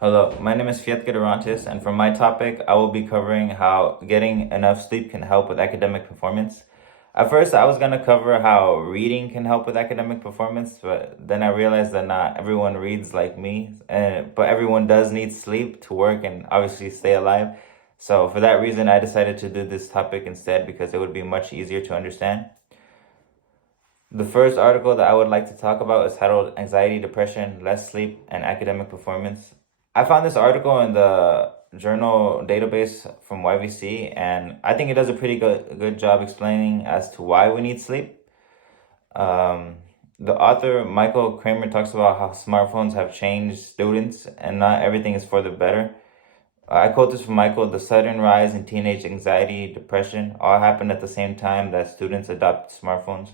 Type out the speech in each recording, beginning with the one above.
Hello, my name is Fiat, and for my topic, I will be covering how getting enough sleep can help with academic performance. At first, I was going to cover how reading can help with academic performance, but then I realized that not everyone reads like me, but everyone does need sleep to work and obviously stay alive. So for that reason, I decided to do this topic instead because it would be much easier to understand. The first article that I would like to talk about is titled Anxiety, Depression, Less Sleep, and Academic Performance. I found this article in the journal database from YVC, and I think it does a pretty good job explaining as to why we need sleep. Um, the author, Michael Kramer, talks about how smartphones have changed students and not everything is for the better. I quote this from Michael: "The sudden rise in teenage anxiety, depression, all happened at the same time that students adopt smartphones."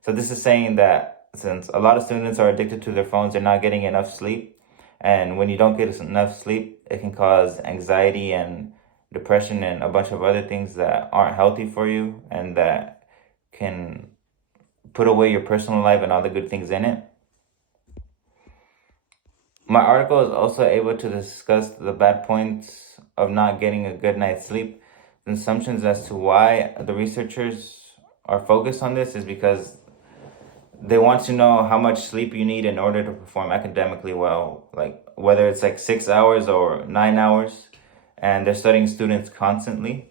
So this is saying that since a lot of students are addicted to their phones, they're not getting enough sleep. And when you don't get enough sleep, it can cause anxiety and depression and a bunch of other things that aren't healthy for you and that can put away your personal life and all the good things in it. My article is also able to discuss the bad points of not getting a good night's sleep. The assumptions as to why the researchers are focused on this is because they want to know how much sleep you need in order to perform academically well, like whether it's like 6 hours or 9 hours, and they're studying students constantly.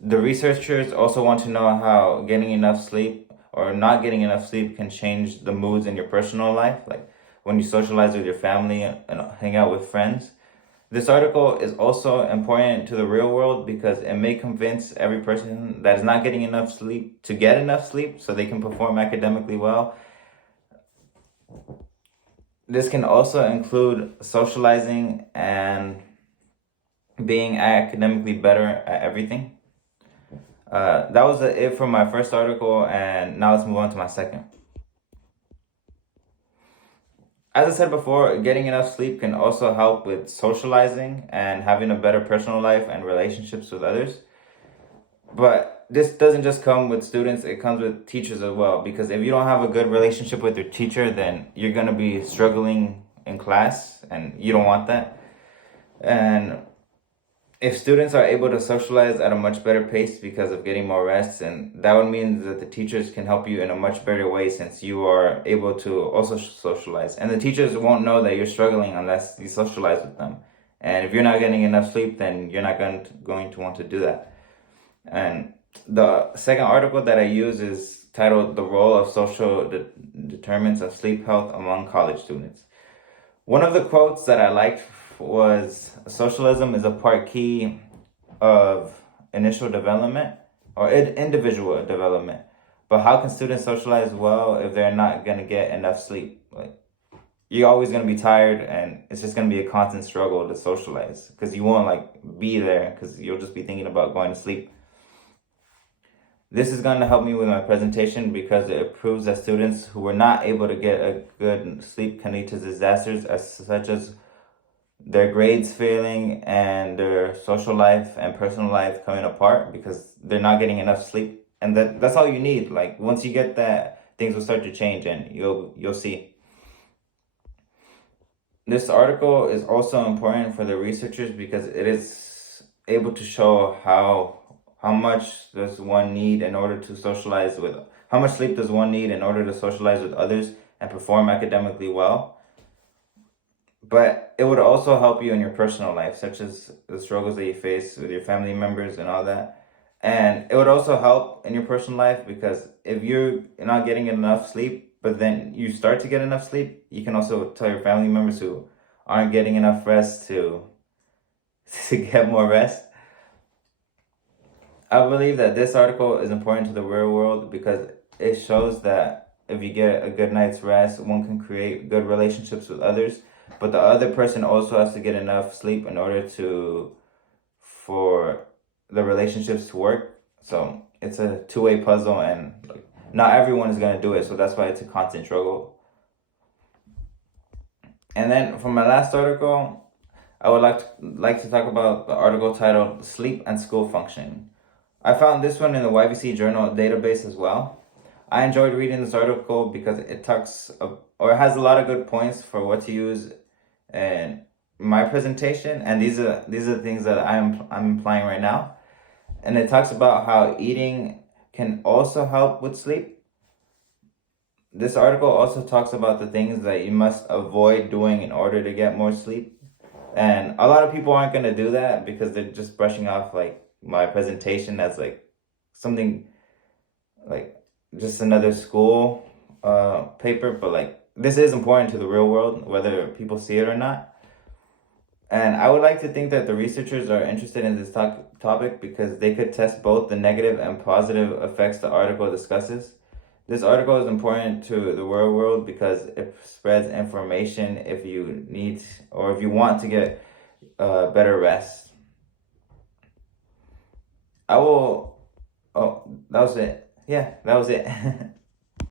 The researchers also want to know how getting enough sleep or not getting enough sleep can change the moods in your personal life, like when you socialize with your family and hang out with friends. This article is also important to the real world because it may convince every person that is not getting enough sleep to get enough sleep so they can perform academically well. This can also include socializing and being academically better at everything. That was it for my first article, and now let's move on to my second. As I said before, getting enough sleep can also help with socializing and having a better personal life and relationships with others. But this doesn't just come with students, it comes with teachers as well. Because if you don't have a good relationship with your teacher, then you're going to be struggling in class, and you don't want that. And if students are able to socialize at a much better pace because of getting more rest, and that would mean that the teachers can help you in a much better way since you are able to also socialize. And the teachers won't know that you're struggling unless you socialize with them. And if you're not getting enough sleep, then you're not going to want to do that. And the second article that I use is titled The Role of Social Determinants of Sleep Health Among College Students. One of the quotes that I liked was, "Socialism is a part key of initial development or individual development. But how can students socialize well if they're not going to get enough sleep?" Like, you're always going to be tired, and it's just going to be a constant struggle to socialize because you won't be there because you'll just be thinking about going to sleep. This is going to help me with my presentation because it proves that students who were not able to get a good sleep can lead to disasters such as their grades failing and their social life and personal life coming apart because they're not getting enough sleep. And that's all you need. Like, once you get that, things will start to change, and you'll see. This article is also important for the researchers because it is able to show how much does one need in order to socialize with, how much sleep does one need in order to socialize with others and perform academically well. But it would also help you in your personal life, such as the struggles that you face with your family members and all that. And it would also help in your personal life because if you're not getting enough sleep, but then you start to get enough sleep, you can also tell your family members who aren't getting enough rest to get more rest. I believe that this article is important to the real world because it shows that if you get a good night's rest, one can create good relationships with others, but the other person also has to get enough sleep in order for the relationships to work. So it's a two-way puzzle, and not everyone is going to do it, so that's why it's a constant struggle. And then for my last article, I would like to talk about the article titled Sleep and School Function. I found this one in the YVC journal database as well. I enjoyed reading this article because it talks or it has a lot of good points for what to use and my presentation, and these are the things that I'm implying right now. And it talks about how eating can also help with sleep. This article also talks about the things that you must avoid doing in order to get more sleep. And a lot of people aren't going to do that because they're just brushing off like my presentation as like something like just another school paper, but like this is important to the real world, whether people see it or not. And I would like to think that the researchers are interested in this topic because they could test both the negative and positive effects the article discusses. This article is important to the real world because it spreads information if you need or if you want to get better rest. I will. Oh, that was it. Yeah, that was it.